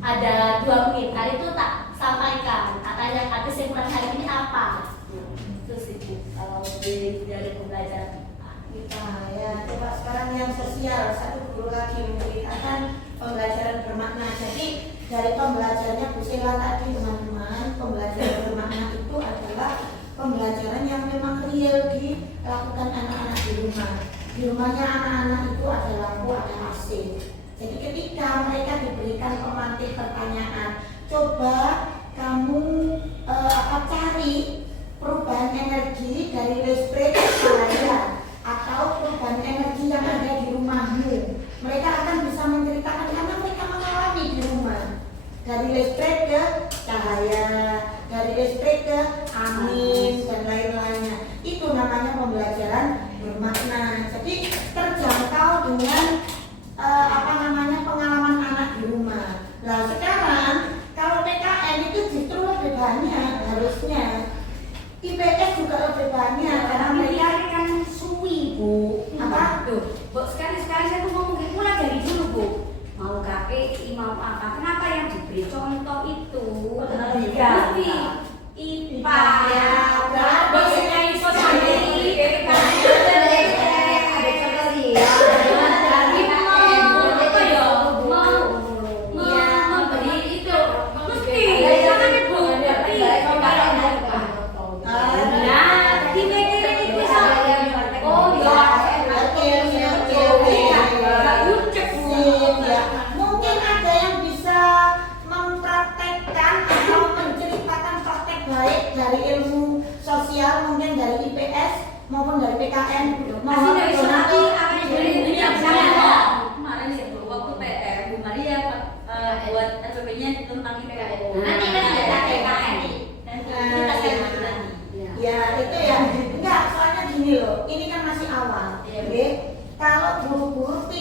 ada 2 menit, kali itu tak sampaikan. Tanya kesimpulan hari ini apa? Itu sih Bu. Kalau dari pembelajaran Kita ya coba sekarang yang sosial, satu guru lagi menceritakan pembelajaran bermakna. Jadi dari pembelajarannya Bu Sheila tadi teman-teman, pembelajaran bermakna itu adalah pembelajaran yang memang real dilakukan anak-anak di rumah. Di rumahnya anak-anak itu ada lampu, ada AC. Jadi ketika mereka diberikan pemantik pertanyaan, coba kamu cari perubahan energi dari listrik ke cahaya atau perubahan energi yang ada di rumahmu. Mereka akan bisa menceritakan karena mereka mengalami di rumah. Dari listrik ke cahaya, dari listrik ke angin dan lain-lainnya. Itu namanya pembelajaran bermakna. Jadi terjangkau dengan pengalaman anak di rumah. Nah sekarang kalau PKN itu justru lebih banyak harusnya. IPS juga lebih banyak karena mereka kan suwi Bu. Apa tuh? Bu, sekali saya tuh ngomong mulai dari dulu Bu. Mau KPI, mau apa? Kenapa yang diberi contoh itu? Tapi IPA ya, bosnya IPA sendiri. Ada contoh sih. Mungkin ada yang bisa mempraktekkan atau menceritakan praktek baik dari ilmu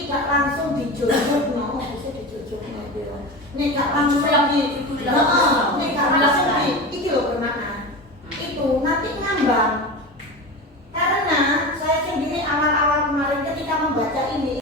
gak langsung dijojok, no, bisa dijojok no. Nek gak langsung di, nek gak langsung di, iki loh bermakna. Itu nanti ngambang. Karena saya sendiri awal-awal kemarin ketika membaca ini